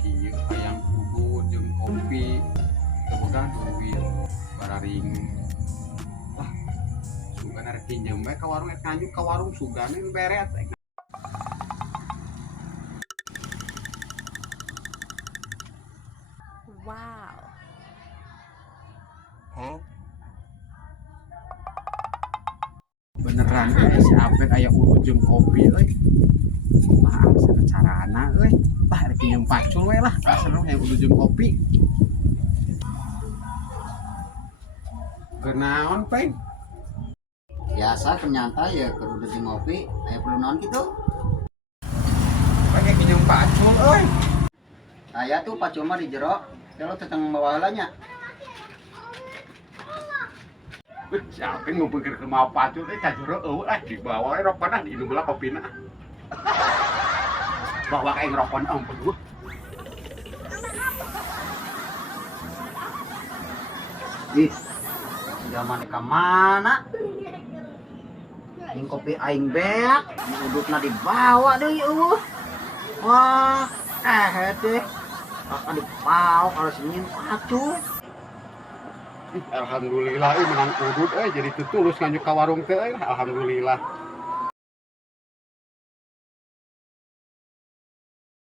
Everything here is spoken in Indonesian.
kieu hayang udut jeung kopi boga duit bararing wah sugana rek pinjem bae ka warung nganjuk ka warung sugana beret. Wow. Beneran si Apet aya urut jeung kopi euy. Kumaha sana carana euy? Tah rek pinjem pacul we lah, seru aya urut jeung kopi. Kenaon, Peng? Biasa ternyata ya kudu di ngopi aya perlu naon gitu. Pakai pinjem pacul euy. Aya tuh pacul mah di jero kalau tetang bawa heulanya. Siapa yang pikir ke mau pacul ka jero eueuh dibawa we rokona di belah kopina. Bawa kae ngerokon ampun gua. Ih, zaman ka mana? Ini kopi aing beak, udutna dibawa deui eueuh. Wah, teh. Akan dibawa kalau senin pacul. Alhamdulillah menang udut jadi tutulus nganjuk ka warung teh alhamdulillah.